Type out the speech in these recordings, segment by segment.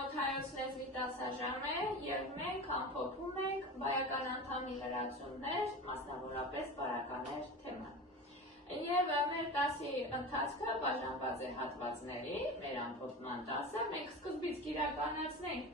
մոտ հայոց լեզվի դասաժամ է և մենք ամփոփում ենք բայական անդամի լրացումներ, մասնավորապես բարականեր թեման։ Եվ մեր դասի ընթացքը բաժանված է հատվածների, մեր ամփոփման դասը, մենք սկզբից կիրականացնենք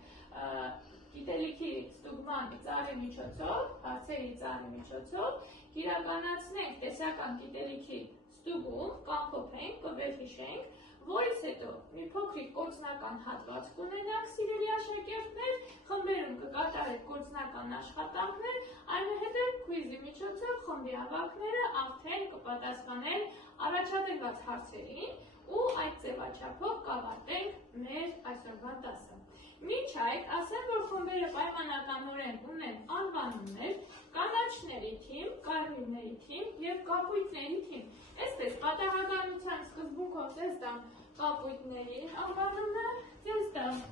գիտելիքի ստուգման ծառի միջոցով, հարցերի ծառի միջոցով, կիրականացնենք տեսական գիտելիքի ստուգում, կամփոփենք, կվերհիշենք, որից հետո մի փոքրիկ գործնական հատված կունենանք, սիրելի աշակերտներ, խմբերում կկատարեք գործնական աշխատանքներ, այնուհետև քվիզի միջոցով խմբի ավագները արդեն կպատասխանեն առաջադրված հարցերին ու այդ ձևաչափով կավարտենք մեր այսօրվա դասը։ Մինչ այդ ասեմ, որ խմբերը պայմանականորեն ունեն անվանումներ, կանաչների թիմ, կարմիրների թիմ և կապույտների թիմ։ Այսպես պատահականության սկզբունքով ձեզ տամ կապույտների անվանումը, ձեզ տամ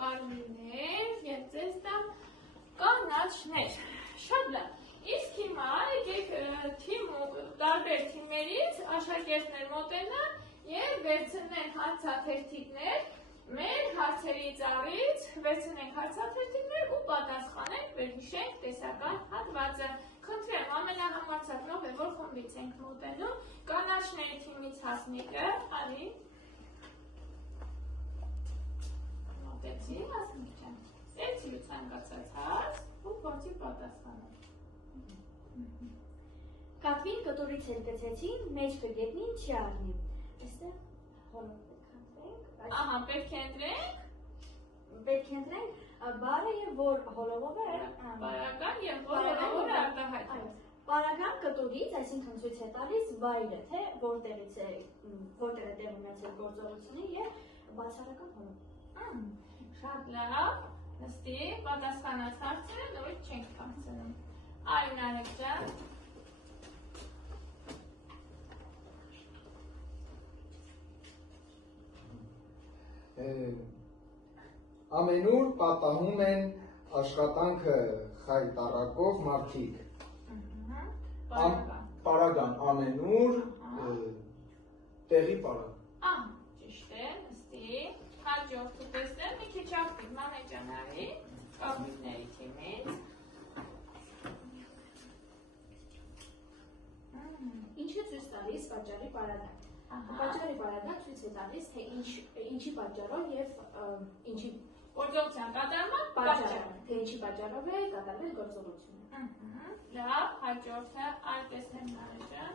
կարմիրներ և ձեզ տամ կանաչներ։ Շատ լավ։ Իսկ հիմա եկեք տարբեր թիմերից աշակերտներ մոտենան և վերցնեն հարցաթերթիկներ մեր հարցերի ծառից, վերցնենք հարցաթերթիկներ ու պատասխանենք, վերհիշենք տեսական հատվածը։ Խնդրեմ, ամենահամարձակվող է, որ խմբից ենք մոտենում, կանաչների թիմից Հասմիկը, արի։ Մոտեցի, Հասմիկ ջան, ստեցի ու ցանկացած հարց ու փորձի պատասխանել։ Կատվին կտորից էլ գցեցին, մեջքը գետնին չի առնի։ Այստեղ հոլով Ահա, պետք է ընտրենք բարը և որ հոլովով է բարական և որ հոլովով է արտահայտված։ Բարական կտորից, այսինքն ցույց է տալիս վայրը, թե որտեղ է տեղ ունեցել գործողությունը և բացառական հոլով։ Շատ լավ, նստի, պատասխանած հարցերը նորից չենք հարցնում։ Արին Արեգ ջան։ Ամենուր պատահում են աշխատանքը խայտառակող մարդիկ։ Պարագան ամենուր տեղի պարագ։ Ճիշտ է, նստի, հաջորդը տեսնեմ, մի քիչ ակտիվ մանեջանարի, կապույտների թիմից։ Ինչ է ցույց տալիս պատճառի պարագան։ Պատճառի պարագան ցույց է տալիս, թե ինչի պատճառով և ինչի գործողության կատարման պատճառը, թե ինչի պատճառով է կատարվել գործողությունը։ Լավ, հաջորդը այլ տեսնեմ Նարեջան։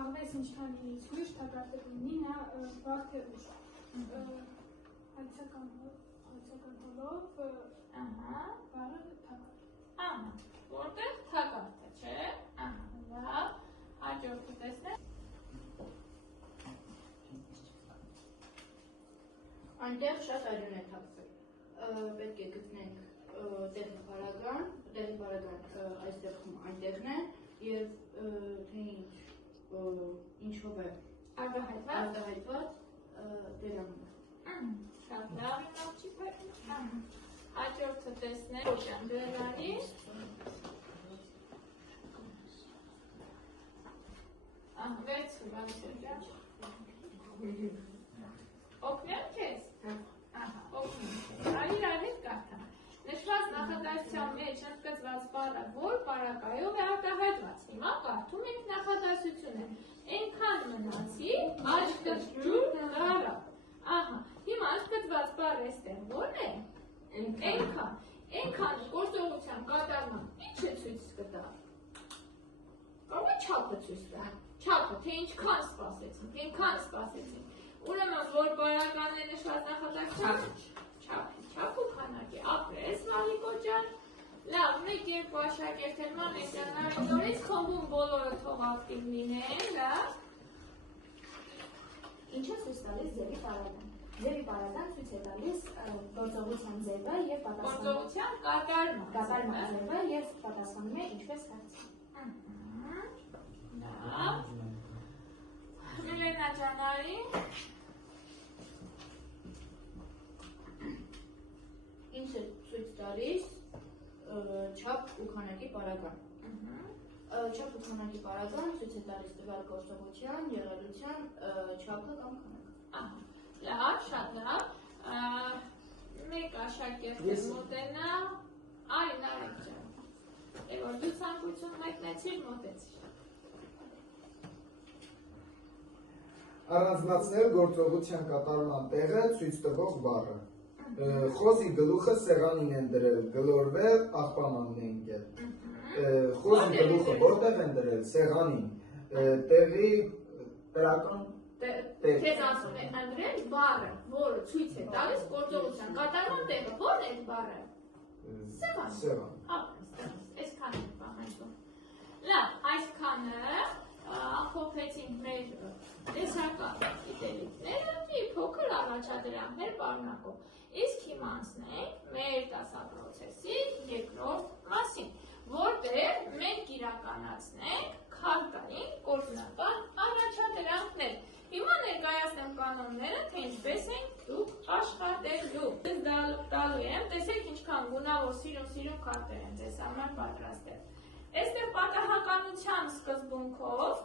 Աղվես ինչքան լինի ցույց, թակարդը լինի, նա վաղ թե ուշ։ Հայցական հոլով, բարը թակարդ։ Որտեղ թակարդը, չէ։ Լավ, հաջորդը տեսնեմ։ Այնտեղ շատ այրուն է թափվել։ Պետք է գտնենք տեղի պարագան այստեղ այնտեղն է և թե ինչով է արտահայտված դերանում։ Շատ լավ իմացի պայքն։ Հաջորդը տեսնեմ Օջան դրնարի։ Վերցու, Վանիսել ջան։ Օգնեմ քեզ։ Օգնեմ։ Արիր հետ կարդամ։ Նշված նախադասության մեջ ընդգծված բառը որ պարագայով է արտահայտված։ Հիմա կարդում ենք նախադասությունը։ Այնքան մնացի, աչքը ջուր տարա։ Հիմա ընդգծված բառը այստեղ ո՞րն է։ Այնքան գործողության կատարման ինչ է ցույց կտա։ Կարող է չափը ցույց տա։ Չափը, թե ինչքան սպասեցին, թե այնքան սպասեցին։ Ուրեմն որ բարական է նշված նախադասության չափ ու քանակի ապրես Մալիկո ջան։ Լավ, մեկ երկու աշակերտներ մանեջանար նորից խմբում բոլորը թող ակտիվ լինեն, լավ։ Ինչ է ցույց տալիս ձևի պարագան։ Ձևի պարագան ցույց է տալիս գործողության ձևը և գործողության կատարման ձևը և պատասխանում է ինչպես հարցին։ Լավ։ Միլենա ջան արի։ Ինչ է ցույց տալիս չափ ու քանակի պարագան։ Չափ ու քանակի պարագան ցույց է տալիս տվյալ գործողության եղելության չափը կամ քանակը։ աշակերտը մոտենա, արին արեք ջան, որ դու ցանկություն մեկնեցիր, մոտեցիր։ Առանձնացնել գործողության կատարման տեղը ցույց տվող բառը։ Խոզի գլուխը սեղանին են դրել, գլորվել աղբամանն է ընկել։ Խոզի գլուխը որտեղ են դրել, սեղանին, տեղի տեղական Քեզ ասում է ընդրել բառը, որը ցույց է տալիս գործողության կատարման տեղը, ո՞րն է այդ բառը։ Սեղան։ Այսքան է պահանջում։ Լավ, այսքանը ամփոփեցինք մեր տեսական գիտելիքները մի փոքր առաջադրանքներ պարունակող։ Իսկ հիմա անցնենք մեր դասապրոցեսի երկրորդ մասին, որտեղ մենք իրականացնենք քարտային գործնական առաջադրանքներ։ Հիմա ներկայացնեմ կանոնները, թե ինչպես ենք դուք աշխատելու։ Ես տալու եմ, տեսեք ինչքան գունավոր սիրուն քարտեր են ձեզ համար պատրաստել։ Այստեղ պատահականության սկզբունքով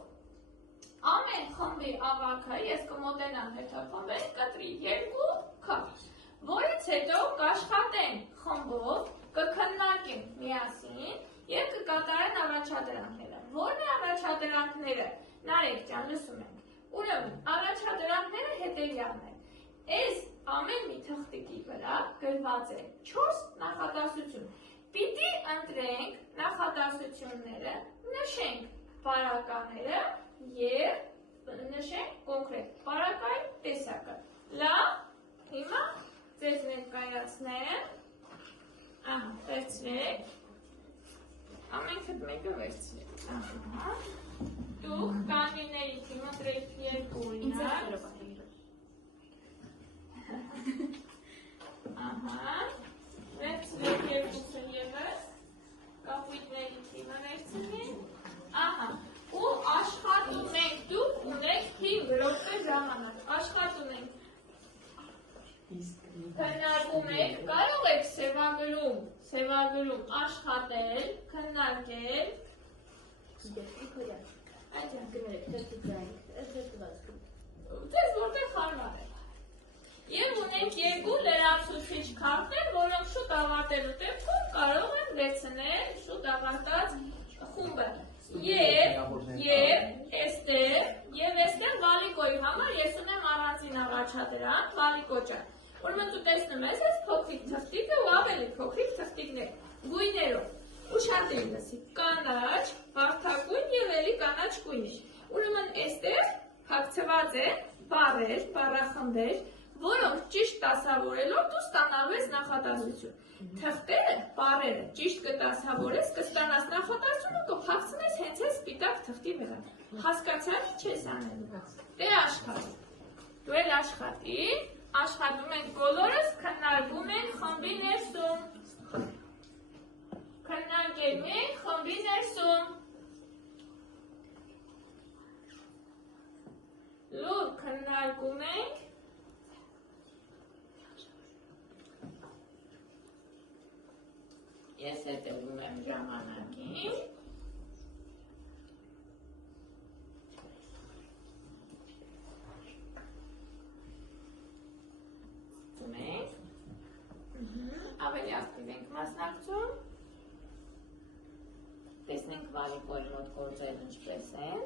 ամեն խմբի ավագը ես կմոտենամ հետախմբել կտրի 2 քարտ, որից հետո կաշխատեն խմբով, կքննարկեն միասին և կկատարեն առաջադրանքները։ Որն է առաջադրանքները, Նարեկ ջան, լսում ենք։ Ուրեմն, առաջադրանքները հետևյալն են։ Այս ամեն մի թղթիկի վրա գրված է 4 նախադասություն։ Պիտի ընտրենք նախադասությունները, նշենք բարակաները և նշենք կոնկրետ բարակայի տեսակը։ Լավ, հիմա ձեզ ներկայացնեմ, վերցրեք, ամենքդ մեկը վերցրեք, դուք կանիների թիմը դրեք 2 օրինակ, վերցրեք 2-ը ևս, կապույտների թիմը վերցրեք, ու աշխատում ենք, դուք ունեք 5 րոպե ժամանակ, աշխատում ենք, քննարկում եք, կարող եք սևագրում, աշխատել, քննարկել, ձեզ որտեղ հարմար է։ Եվ ունենք 2 լրացուցիչ քարտեր, որոնք շուտ ավարտելու դեպքում կարող են վերցնել շուտ ավարտած խումբը։ Եվ այստեղ Վալիկոյի համար ես ունեմ առանձին առաջադրանք, Վալիկո ջան։ Ուրեմն դու տեսնում ես այս փոքրիկ թղթիկը ու ավելի փոքրիկ թղթիկներ, գույներով։ Ուշադրի լսի, կանաչ, վարդագույն և էլի կանաչ գույնի։ Ուրեմն այստեղ հագցված են բառեր, բառախմբեր, որոնք ճիշտ դասավորելով դու ստանալու ես նախադասություն։ Թղթերը, բառերը ճիշտ կդասավորես, կստանաս նախադասությունը, կփակցնես հենց այս սպիտակ թղթի վրա։ Հասկացա՞ր չես անելու։ Դե աշխատի։ Դու էլ աշխատի, աշխատում ենք բոլորս, քննարկում ենք խմբի ներսում։ Քննարկելու ենք խմբի ներսում։ Լուր քննարկում ենք ես հետևում եմ ժամանակին ավելի ակտիվ ենք մասնակցում տեսնենք Վալիկոյի մոտ գործեր ինչպես են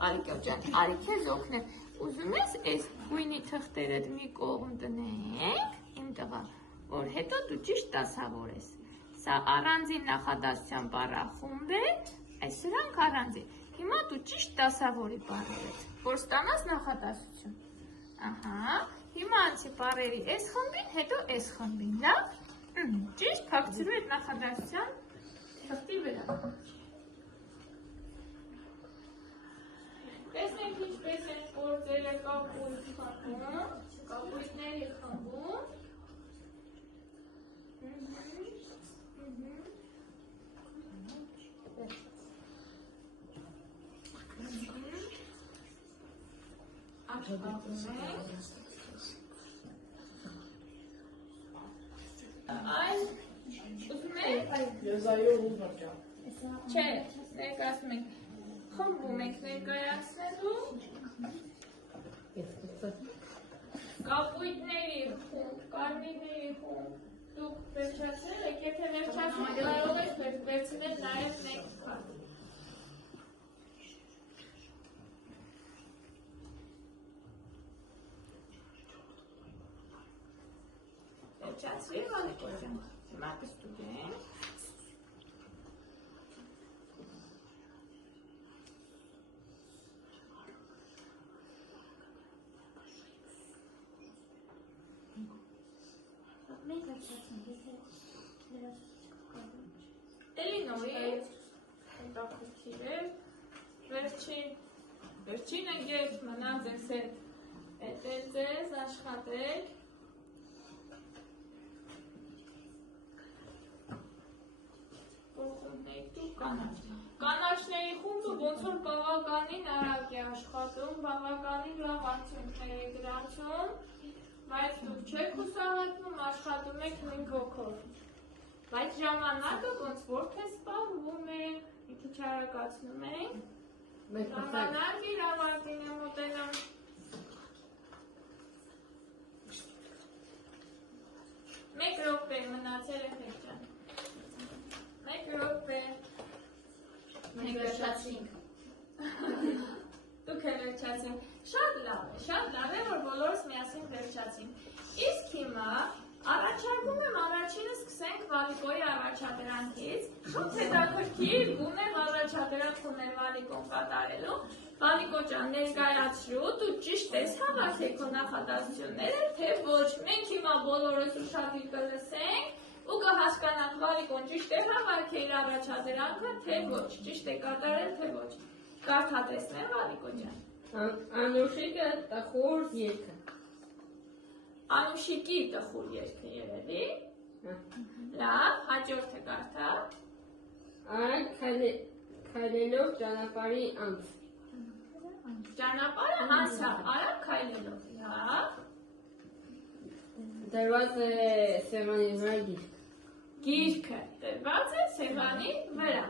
Վալիկո ջան, արի քեզ օգնեմ ուզում ես այս գույնի թղթերը մի կողմ տնենք իմ տղա որ հետո դու ճիշտ դասավորես սա առանձին նախադասության բառախումբ է այս սրանք առանձին հիմա դու ճիշտ դասավորի բառերը որ ստանաս նախադասություն հիմա անցի բառերի այս խմբին հետո այս խմբին լավ ճիշտ փակցրու այդ նախադասության թղթի վրա տեսնենք ինչպես են գործերը կապույտների խմբում Այլ ուզում եք չէ, ներկայացնում ենք խմբում եք ներկայացնելու կապույտների լինի դուք վերջացրել եք, եթե վերջացրել կարող եք վերցնել նաև մեկ քարտ։ Վերջացրի Վալիկոջան, հիմա կստուգենք։ Էլի նորից, հետաքրքիր է, վերջին ընկեք մնան ձեզ հետ ձեզ աշխատեք, կանաչների խումբը ոնց որ բավականին արագ է աշխատում, բավականին լավ արդյունքներ է գրանցում, բայց դուք չեք հուսահատվում, աշխատում եք նույն ոգով։ Բայց ժամանակը ոնց որ թե սպառվում է, մի քիչ արագացնում ենք, ժամանակ իր ավարտին է մոտենում։ Մեկ րոպե մնացել է Ֆերջան։ Մեկ րոպե։ Մենք վերջացինք։ Դուք էլ վերջացինք։ Շատ լավ է, որ բոլորս միասին վերջացինք։ Իսկ հիմա առաջարկում եմ առաջինը սկսենք Վալիկոյի առաջադրանքից։ Շատ հետաքրքիր բուն է առաջադրանք ուներ Վալիկոն կատարելու։ Վալիկո ջան, ներկայացրու, դու ճիշտ ես հավաքել քո նախադասությունները, թե ոչ։ Մենք հիմա բոլորս ուշադիր կլսենք ու կհասկանանք Վալիկոն ճիշտ է հավաքել իր առաջադրանքը, թե ոչ, ճիշտ է կատարել, թե ոչ։ Կարդատեսնեմ Վալիկո ջան։ Անուշիկը տխուր երգը։ Անուշիկի տխուր երգը երևի։ Լավ, հաջորդը կարդա։ Արագ քայլելով ճանապարհի անց։ Ճանապարհը անցավ, արագ քայլելով։ Լավ։ Դրված է սեղանի վրա գիրք։ Գիրքը դրված է սեղանի վրա։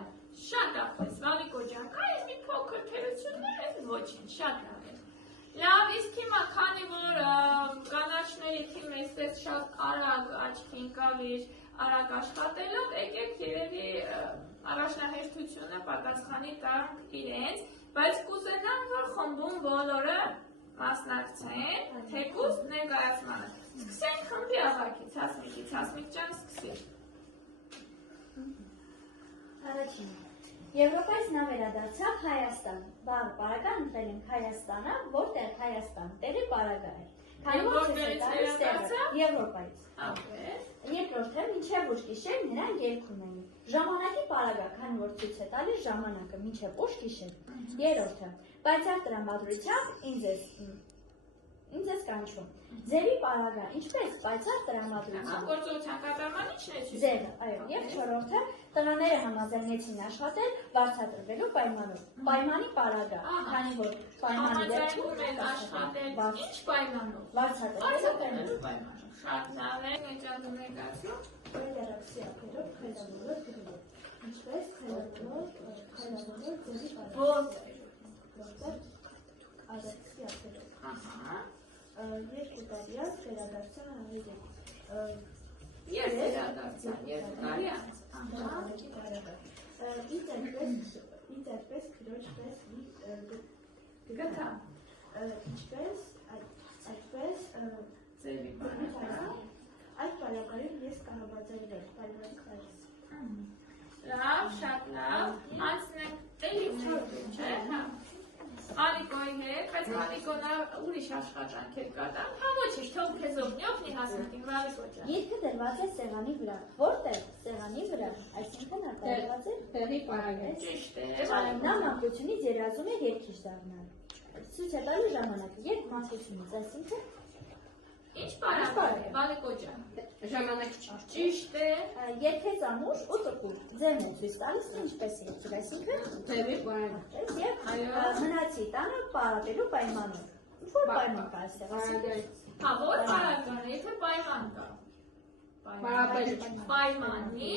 Շատ ախես, Վալիկո ջան, կա ես մի փոքր թերություններ է, ոչինչ, շատ լավ է։ Լավ, իսկ հիմա քանի որ կանաչների թիմը այստեղ շատ արագ աչքի ընկավ իր արագ աշխատելով, եկեք երևի առաջնահերթությունը պատասխանի տանք իրենց, բայց կուզենամ, որ խմբում բոլորը մասնակցեն, թեկուզ ներկայացմանը։ Սկսենք խմբի աղաքից, Հասմիկ ջան, սկսի։ Առաջինը։ Եվրոպայից նա վերադարձավ Հայաստան։ Բառը պարագան ընտրել ենք Հայաստանը, որտեղ Հայաստան տեղի պարագա էր։ Քանի որ Եվրոպայից։ Երկրորդը մինչև ուշ գիշեր նրանք երգում էին։ Ժամանակի պարագա, քանի որ ցույց է տալիս ժամանակը մինչև ուշ գիշեր։ Երրորդը, պայծառ տրամադրությամբ ինձ ես կանչում։ Ձևի պարագա, ինչպես պայծառ տրամադրությամբ։ Գործողության կատարման ինչն է ցույց։ Ձևը, այո, եւ չորրորդը տղաները համաձայնեցին աշխատել վարձատրվելու պայմանով։ Պայմանի պարագա, քանի որ պայմանի վերջում են աշխատել ինչ պայմանով։ վարձատրվելու պայմանով։ Շատ լավ է, մեջանում եք ասում։ ռեակցիաներով խելավորող գրելով։ Ինչպես խելավորող ձևի պարագա։ Որտեղ։ Ադակցիաներով։ Ահա։ Երկու տարի անց վերադարձա հայերեն։ Ես վերադարձա, երկու տարի անց։ Ժամանակի պարագա։ Ինձ այդպես քրոջ պես Գտա։ Ինչպես այդպես Ձևի պարագա։ այդ պարագայում ես կհամաձայնել պայմանի քարից։ Լավ, շատ լավ։ Անցնենք էլի չէ՞, հա։ Վալիկոյի հետ, բայց Վալիկոնը ուրիշ աշխատանք էր կատարում։ Հա ոչինչ, թող քեզ օգնի Հասմիկին, Վալիկո ջան։ Երգը դրված է սեղանի վրա։ Որտեղ սեղանի վրա, այսինքն արտահայտված է տեղի պարագա։ Ճիշտ է, նա մանկությունից երազում է երգիչ դառնալ։ Ցույց է տալիս ժամանակը, երբ մանկությունից, այսինքն ինչ պարագա, Վալիկո ջան։ Ժամանակի Ճիշտ է։ Երգեց անուշ ու տխուր։ Ձևն է ցույց տալիս, թե ինչպես է երգել, այսինքն տեղի պարագա։ եւ մնացի տանը պարապելու պայմանով։ Ինչ-որ պայման կա այստեղ, այսինքն Հա, որ պարագան, եթե պայման կա։ Պայմանի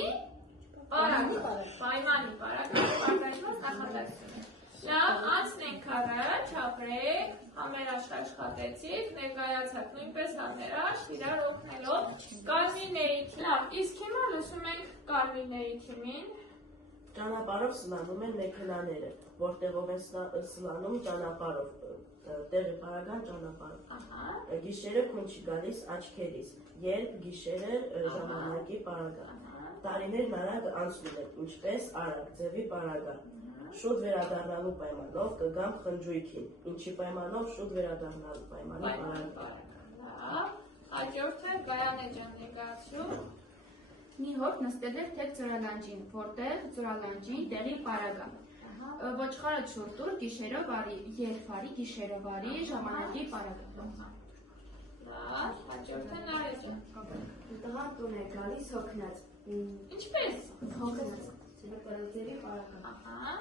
պարագա, պայմանի պարագա, պարագայնված նախադասություն է։ Լավ, անցնենք առաջ, ապրեք, համերաշխաշխատեցիք, ներկայացաք նույնպես համերաշտ, իրար օգնելով Կարմիրների թիմ։ Լավ, իսկ հիմա լսում ենք Կարմիրների թիմին։ Ճանապարհով սլանում են մեքենաները, որտեղով են սլանում ճանապարհով, տեղի պարագան ճանապարհով։ Ահա։ Գիշերը քուն չի գալիս աչքերից, երբ գիշերը ժամանակի պարագան։ Տարիներն արագ անցնում են, ինչպես արագ, ձևի պարագան։ Շուտ վերադառնալու պայմանով կգամ խնջույքին, ինչի պայմանով շուտ վերադառնալու պայմանի պարագան։ Լավ, հաջորդը Գայանե ջան ներկայացրու։ Մի հոգ նստել էր թեք ծորալանջին, որտեղ ծորալանջին տեղի պարագան։ Ոչխարը չուրտուր գիշերով արի, երբ արի գիշերով արի ժամանակի պարագան։ Լավ, հաջորդը Նարէ ջան։ Տղան տուն է գալիս հոգնած։ Ինչպես։ Հոգնած։ Ձերի պարագան։ Ահա։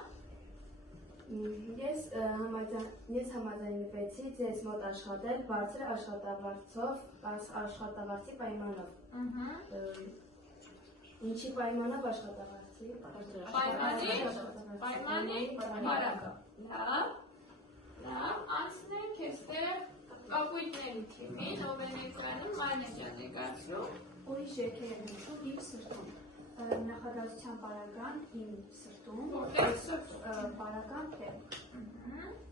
Ես համաձայնվեցի ձեզ մոտ աշխատել բարձր աշխատավարձի պայմանով։ Ահա։ Ինչի պայմանով աշխատավարձի։ Պայմանի պարագա։ Լավ, անցնենք այստեղ կապույտների թիմին, ով է ներկայանում Մանե ջան ներկայացրու։ Ուրիշ երկեր են հիշում իմ սրտում։ Նախագահության պարագան իմ սրտում։ Որտեղ սրտում։ Պարագան տեղ։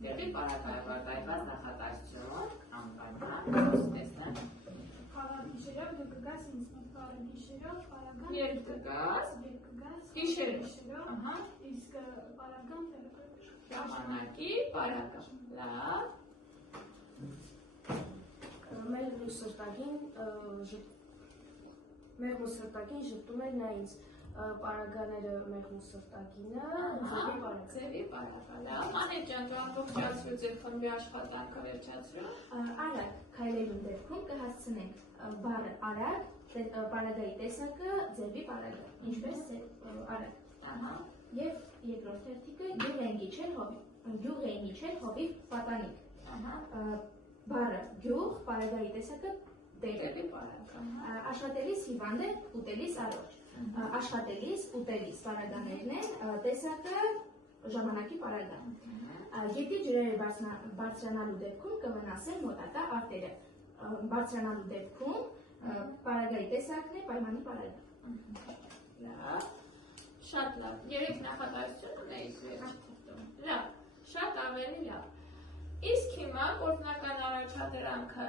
Տեղի պարագայված նախատեսություն, անպայման, տեսնեմ։ Խաղալ գիշերով դու կգաս ինձ մոտ կարը գիշերով, պարագան Երբ կգաս, գիշերով, գիշերով, ահա, իսկ պարագան տեղը ժամանակի պարագա։ Լավ, Մեր մուսրտակին ժպտում էր նա ինձ, պարագաները մեր մուսրտակինը, ձևի պարագա։ Լավ, Մանե ջան, դու ամբողջացրու ձեր խմբի աշխատանքը վերջացրու։ Արագ քայլելու դեպքում կհասցնենք բառը արագ, պարագայի տեսակը ձևի պարագա, ինչպես արագ։ Ահա, Եվ երկրորդ հերթիկը գյուղ էին իջել հովիվ պատանիք։ ահա, Բառը գյուղ, պարագայի տեսակը տեղ։ տեղի պարագա։ Աշխատելիս հիվանդ է, ուտելիս առողջ։ Աշխատելիս, ուտելիս պարագաներն են, տեսակը ժամանակի պարագան։ Գետի ջրերը բարձրանալու դեպքում կվնասեն մոտակա արտերը։ Բարձրանալու դեպքում պարագայի տեսակն է պայմանի պարագա։ Լավ, շատ լավ, երեք նախադասություն ունեիք վերջում։ Լավ, շատ ավելի լավ։ Իսկ հիմա գործնական առաջադրանքը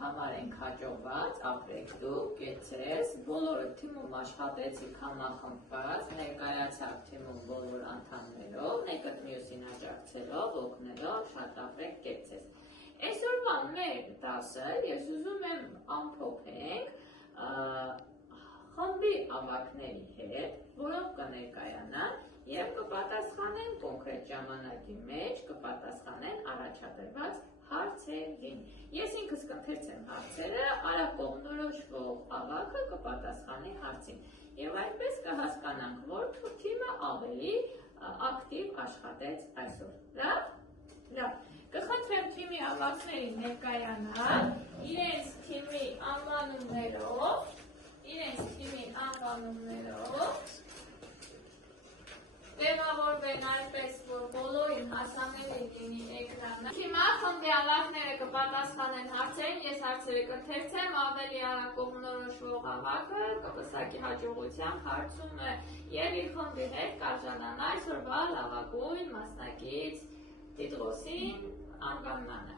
համարենք հաջողված, ապրեք դուք, կեցրես, բոլորը թիմում աշխատեցիք համախմբված, ներկայացավ թիմում բոլոր անդամներով, մեկը մյուսին աջակցելով, օգնելով, շատ ապրեք, կեցրես։ Այսօրվա մեր դասը ես ուզում եմ ամփոփենք խմբի ավագների հետ, որոնք կներկայանան և կպատասխանեն կոնկրետ ժամանակի մեջ, կպատասխանեն առաջադրված հարցերին։ Ես ինքս կընթերցեմ հարցերը, արագ կողմնորոշվող ավագը կպատասխանի հարցին։ Եվ այդպես կհասկանանք, որ թիմը ավելի ակտիվ աշխատեց այսօր։ Լավ? Լավ։ Կխնդրեմ թիմի ավագներին ներկայանալ իրենց թիմի անվանումներով, տեղավորվեն այնպես, որ բոլորին հասանելի լինի էկրանը։ Հիմա խմբի ավագները կպատասխանեն հարցերին, ես հարցերը կընթերցեմ, ավելի արագ կողմնորոշվող ավագը կպսակի հաջողությամբ հարցումը և իր խմբի հետ կարժանանա այսօրվա լավագույն մասնակից Տիտրոսին անվանմանը։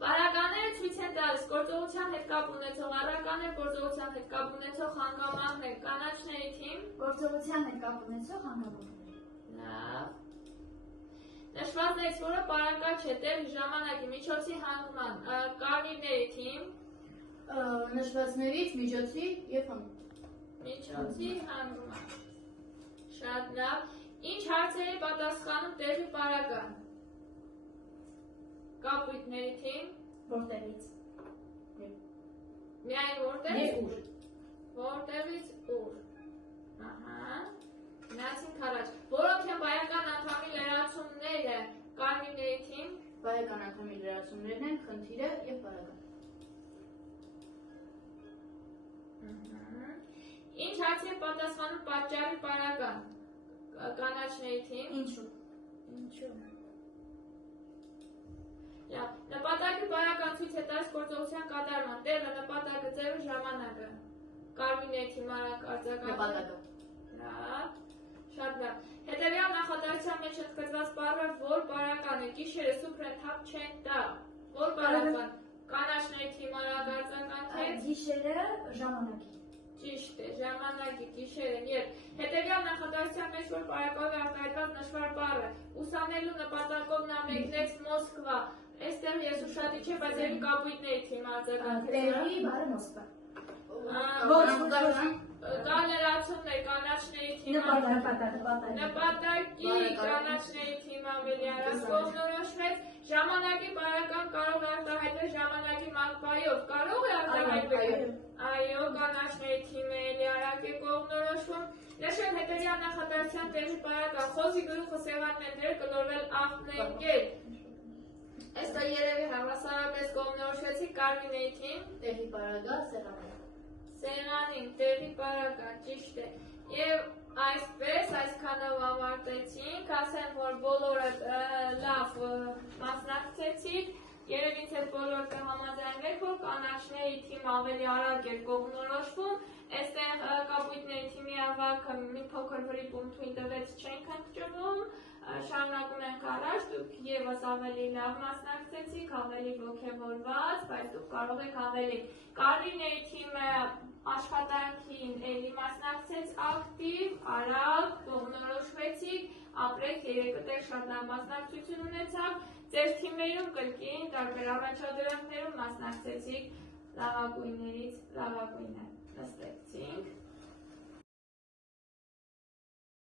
Պարագաները ցույց են տալիս գործողության հետ կապ ունեցող առարկաներ, գործողության հետ կապ ունեցող հանգամանքներ, կանաչների թիմ, Գործողության հետ կապ ունեցող հանգամանքներ։ Լավ։ Նշվածներից որը պարագա չէ, տեղի ժամանակի միջոցի հանգման, կարմիրների թիմ, Նշվածներից միջոցի և միջոցի հանգման։ Շատ լավ։ Ինչ հարցերի պատասխանում տեղի պարագան։ Կապույտների թիմ, որտեղից։ միայն որտեղ։ Եվ ուր։ Որտեղից ուր։ Ահա։ Միացինք առաջ։ Որոնք են բայական անդամի լրացումները կարմիրների թիմ, Բայական անդամի լրացումներն են խնդիրը և պարագան։ Ինչ հարցի է պատասխանում պատճառի պարագան։ Կանաչների թիմ, Ինչու։ ինչու։ բարական ցույց է տալիս գործողության կատարման տեղը, նպատակը, ձևը, ժամանակը։ Կարմիրների թիմը արագ արձագանք։ Լավ, շատ լավ։ Հետևյալ նախադասության մեջ ընդգծված բառը որ բարական է, գիշերը սուպրեն թափ չեն տա։ Որ բարական, կանաչների թիմը արագ արձագանքեց։ Գիշերը ժամանակի։ Ճիշտ է, ժամանակի, գիշերը, երբ հետևյալ նախադասության մեջ որ բարակով է արտահայտված նշվար բառը, ուսանելու նպատակով նա մեկնեց Մոսկվա, այստեղ ես ուշադրի չէ, բայց երբ կապույտների թիմը արձագանքեց։ Տեղի բառը Մոսկվա։ Դա լրացումն է, կանաչների թիմը նպատակի կանաչների թիմը ավելի արագ կողմնորոշվեց, ժամանակի բարական կարող է արտահայտվել ժամանակի մակբայով, կարող է արտահայտվել, այո, կանաչների թիմը էլի արագ է կողմնորոշվում, նշել հետևյալ նախադասության տեղի բարական, խոզի գլուխը սեղանն է դեր կլորվել աղբնենկել, այստեղ երևի հավասարապես կողմնորոշվեցի կարմիրների թիմ, Տեղի բարակա սեղանին։ Սեղանին, տեղի բարական, ճիշտ է, և այսպես, այսքանով ավարտեցինք, ասեմ, որ բոլորը լավ մասնակցեցիք, երևից է բոլոր կհամաձայնվեք, որ կանաչների թիմ ավելի արագ է կողմնորոշվում, այստեղ կապույտների թիմի ավակը մի փոքր վրիպում թույն տվեց չենք ընկճվում, շարունակում ենք առաջ, դուք ևս ավելի լավ մասնակցեցիք, ավելի ոգևորված, բայց դուք կարող եք ավելի կարմիրների թիմը աշխատանքին էլի մասնակցեց ակտիվ, արագ, կողմնորոշվեցիք, ապրեք երեքտեղ շատ լավ մասնակցություն ունեցավ, ձեր թիմերում կրկին տարբեր առաջադրանքներում մասնակցեցիք լավագույններից լավագույնը նստեցինք